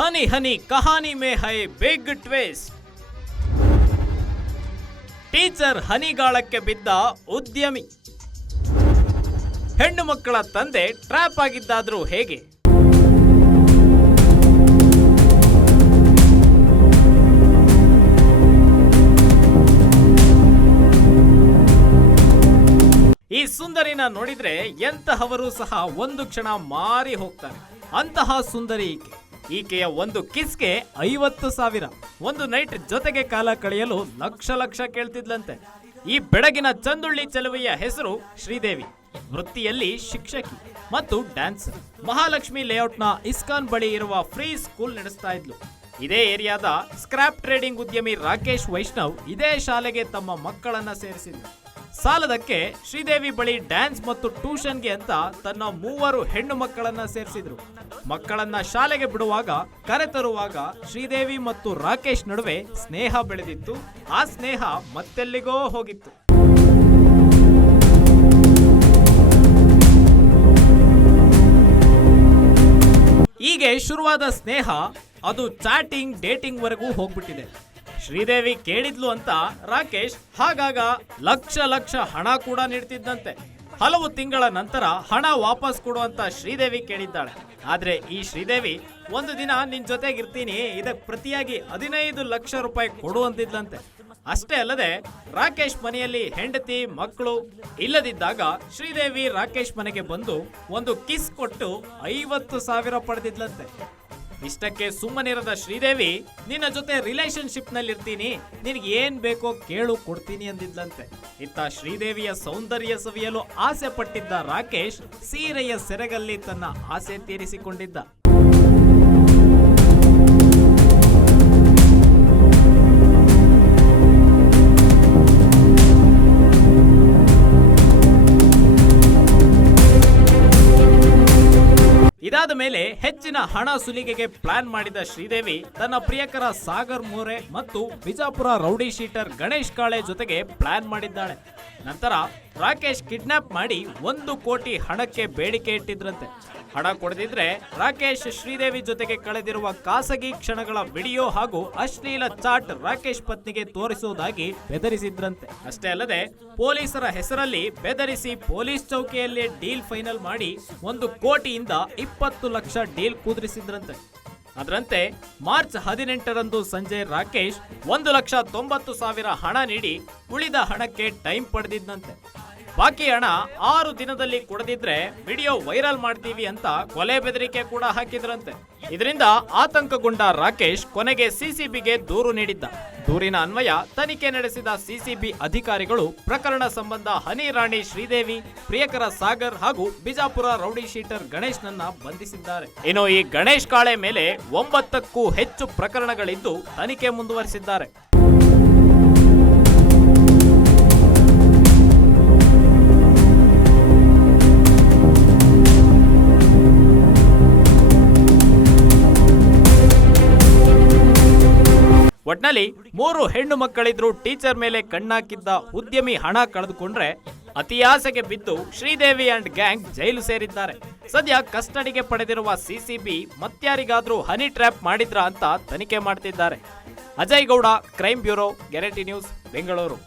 हनी हनी कहानी में है बिग ट्विस्ट। ಟೀಚರ್ ಹನಿಗಾಳಕ್ಕೆ ಬಿದ್ದ ಉದ್ಯಮಿ, ಹೆಣ್ಣು ಮಕ್ಕಳ ತಂದೆ ಟ್ರ್ಯಾಪ್ ಆಗಿದ್ದಾದ್ರೂ ಹೇಗೆ? ಈ ಸುಂದರಿನ ನೋಡಿದ್ರೆ ಎಂತಹವರು ಸಹ ಒಂದು ಕ್ಷಣ ಮಾರಿ ಹೋಗ್ತಾರೆ. ಅಂತಹ ಸುಂದರಿ ಈಕೆ. ಈಕೆಯ ಒಂದು ಕಿಸ್ಗೆ 50,000, ಒಂದು ನೈಟ್ ಜೊತೆಗೆ ಕಾಲ ಕಳೆಯಲು ಲಕ್ಷ ಕೇಳ್ತಿದ್ಲಂತೆ. ಈ ಬೆಳಗಿನ ಚಂದುಳ್ಳಿ ಚೆಲುವೆಯ ಹೆಸರು ಶ್ರೀದೇವಿ. ವೃತ್ತಿಯಲ್ಲಿ ಶಿಕ್ಷಕಿ ಮತ್ತು ಡ್ಯಾನ್ಸರ್. ಮಹಾಲಕ್ಷ್ಮಿ ಲೇಔಟ್ನ ಇಸ್ಕಾನ್ ಬಳಿ ಇರುವ ಫ್ರೀ ಸ್ಕೂಲ್ ನಡೆಸ್ತಾ ಇದ್ಲು. ಇದೇ ಏರಿಯಾದ ಸ್ಕ್ರಾಪ್ ಟ್ರೇಡಿಂಗ್ ಉದ್ಯಮಿ ರಾಕೇಶ್ ವೈಷ್ಣವ್ ಇದೇ ಶಾಲೆಗೆ ತಮ್ಮ ಮಕ್ಕಳನ್ನ ಸೇರಿಸಿದ್ರು. ಸಾಲದಕ್ಕೆ ಶ್ರೀದೇವಿ ಬಳಿ ಡ್ಯಾನ್ಸ್ ಮತ್ತು ಟ್ಯೂಷನ್ಗೆ ಅಂತ ತನ್ನ 3 ಹೆಣ್ಣು ಮಕ್ಕಳನ್ನ ಸೇರಿಸಿದ್ರು. ಮಕ್ಕಳನ್ನ ಶಾಲೆಗೆ ಬಿಡುವಾಗ ಕರೆತರುವಾಗ ಶ್ರೀದೇವಿ ಮತ್ತು ರಾಕೇಶ್ ನಡುವೆ ಸ್ನೇಹ ಬೆಳೆದಿತ್ತು. ಆ ಸ್ನೇಹ ಮತ್ತೆಲ್ಲಿಗೋ ಹೋಗಿತ್ತು. ಹೀಗೆ ಶುರುವಾದ ಸ್ನೇಹ ಅದು ಚಾಟಿಂಗ್ ಡೇಟಿಂಗ್ ವರೆಗೂ ಹೋಗ್ಬಿಟ್ಟಿದೆ. ಶ್ರೀದೇವಿ ಕೇಳಿದ್ಲು ಅಂತ ರಾಕೇಶ್ ಹಾಗಾಗ ಲಕ್ಷ ಹಣ ಕೂಡ ನೀಡ್ತಿದ್ದಂತೆ. ಹಲವು ತಿಂಗಳ ನಂತರ ಹಣ ವಾಪಸ್ ಕೊಡುವಂತ ಶ್ರೀದೇವಿ ಕೇಳಿದ್ದಾಳೆ. ಆದ್ರೆ ಈ ಶ್ರೀದೇವಿ ಒಂದು ದಿನ ನಿನ್ ಜೊತೆಗಿರ್ತೀನಿ, ಇದಕ್ಕೆ ಪ್ರತಿಯಾಗಿ 15 ಲಕ್ಷ ರೂಪಾಯಿ ಕೊಡು ಅಂತಿದ್ಲಂತೆ. ಅಷ್ಟೇ ಅಲ್ಲದೆ ರಾಕೇಶ್ ಮನೆಯಲ್ಲಿ ಹೆಂಡತಿ ಮಕ್ಕಳು ಇಲ್ಲದಿದ್ದಾಗ ಶ್ರೀದೇವಿ ರಾಕೇಶ್ ಮನೆಗೆ ಬಂದು ಒಂದು ಕಿಸ್ ಕೊಟ್ಟು 50,000 ಪಡೆದಿದ್ಲಂತೆ. ಇಷ್ಟಕ್ಕೆ ಸುಮ್ಮನಿರದ ಶ್ರೀದೇವಿ ನಿನ್ನ ಜೊತೆ ರಿಲೇಶನ್ಶಿಪ್ ನಲ್ಲಿ ಇರ್ತೀನಿ, ನಿನಗೆ ಏನ್ ಬೇಕೋ ಕೇಳು ಕೊಡ್ತೀನಿ ಅಂದಿದ್ಲಂತೆ. ಇತ್ತ ಶ್ರೀದೇವಿಯ ಸೌಂದರ್ಯ ಸವಿಯಲು ಆಸೆ ಪಟ್ಟಿದ್ದ ರಾಕೇಶ್ ಸೀರೆಯ ಸೆರಗಲ್ಲಿ ತನ್ನ ಆಸೆ ತೀರಿಸಿಕೊಂಡಿದ್ದ. ಇದಾದ ಮೇಲೆ ಹೆಚ್ಚಿನ ಹಣ ಸುಲಿಗೆಗೆ ಪ್ಲಾನ್ ಮಾಡಿದ ಶ್ರೀದೇವಿ ತನ್ನ ಪ್ರಿಯಕರ ಸಾಗರ್ ಮೋರೆ ಮತ್ತು ಬಿಜಾಪುರ ರೌಡಿ ಶೀಟರ್ ಗಣೇಶ್ ಕಾಳೆ ಜೊತೆಗೆ ಪ್ಲಾನ್ ಮಾಡಿದ್ದಾಳೆ. ನಂತರ ರಾಕೇಶ್ ಕಿಡ್ನಾಪ್ ಮಾಡಿ 1 ಕೋಟಿ ಹಣಕ್ಕೆ ಬೇಡಿಕೆ ಇಟ್ಟಿದ್ರಂತೆ. ಹಣ ಕೊಡದಿದ್ರೆ ರಾಕೇಶ್ ಶ್ರೀದೇವಿ ಜೊತೆಗೆ ಕಳೆದಿರುವ ಖಾಸಗಿ ಕ್ಷಣಗಳ ವಿಡಿಯೋ ಹಾಗೂ ಅಶ್ಲೀಲ ಚಾಟ್ ರಾಕೇಶ್ ಪತ್ನಿಗೆ ತೋರಿಸುವುದಾಗಿ ಬೆದರಿಸಿದ್ರಂತೆ. ಅಷ್ಟೇ ಅಲ್ಲದೆ ಪೊಲೀಸರ ಹೆಸರಲ್ಲಿ ಬೆದರಿಸಿ ಪೊಲೀಸ್ ಚೌಕಿಯಲ್ಲಿ ಡೀಲ್ ಫೈನಲ್ ಮಾಡಿ 1 ಕೋಟಿಯಿಂದ 20 ಲಕ್ಷ ಡೀಲ್ ಕುದುರಿಸಿದ್ರಂತೆ. ಅದರಂತೆ ಮಾರ್ಚ್ 18ರಂದು ಸಂಜೆ ರಾಕೇಶ್ 1,90,000 ಹಣ ನೀಡಿ ಉಳಿದ ಹಣಕ್ಕೆ ಟೈಮ್ ಪಡೆದಿದ್ದಂತೆ. ಬಾಕಿ ಹಣ 6 ದಿನದಲ್ಲಿ ಕೊಡದಿದ್ರೆ ವಿಡಿಯೋ ವೈರಲ್ ಮಾಡ್ತೀವಿ ಅಂತ ಕೊಲೆ ಬೆದರಿಕೆ ಕೂಡ ಹಾಕಿದ್ರಂತೆ. ಇದರಿಂದ ಆತಂಕಗೊಂಡ ರಾಕೇಶ್ ಕೊನೆಗೆ ಸಿಸಿಬಿಗೆ ದೂರು ನೀಡಿದ್ದ. ದೂರಿನ ಅನ್ವಯ ತನಿಖೆ ನಡೆಸಿದ ಸಿಸಿಬಿ ಅಧಿಕಾರಿಗಳು ಪ್ರಕರಣ ಸಂಬಂಧ ಹನಿ ರಾಣಿ ಶ್ರೀದೇವಿ, ಪ್ರಿಯಕರ ಸಾಗರ್ ಹಾಗೂ ಬಿಜಾಪುರ ರೌಡಿ ಶೀಟರ್ ಗಣೇಶ್ ನನ್ನ ಬಂಧಿಸಿದ್ದಾರೆ. ಇನ್ನು ಈ ಗಣೇಶ್ ಕಾಳೆ ಮೇಲೆ 9ಕ್ಕೂ ಹೆಚ್ಚು ಪ್ರಕರಣಗಳಿದ್ದು ತನಿಖೆ ಮುಂದುವರಿಸಿದ್ದಾರೆ. ಒಟ್ನಲ್ಲಿ 3 ಹೆಣ್ಣು ಮಕ್ಕಳಿದ್ರು ಟೀಚರ್ ಮೇಲೆ ಕಣ್ಣಾಕಿದ್ದ ಉದ್ಯಮಿ ಹಣ ಕಳೆದುಕೊಂಡ್ರೆ ಅತಿಯಾಸೆಗೆ ಬಿದ್ದು ಶ್ರೀದೇವಿ ಅಂಡ್ ಗ್ಯಾಂಗ್ ಜೈಲು ಸೇರಿದ್ದಾರೆ. ಸದ್ಯ ಕಸ್ಟಡಿಗೆ ಪಡೆದಿರುವ ಸಿಸಿಬಿ ಮತ್ಯಾರಿಗಾದ್ರೂ ಹನಿ ಟ್ರ್ಯಾಪ್ ಮಾಡಿದ್ರಾ ಅಂತ ತನಿಖೆ ಮಾಡ್ತಿದ್ದಾರೆ. ಅಜಯ್ ಗೌಡ, ಕ್ರೈಮ್ ಬ್ಯೂರೋ, ಗೆರೆಟಿ ನ್ಯೂಸ್, ಬೆಂಗಳೂರು.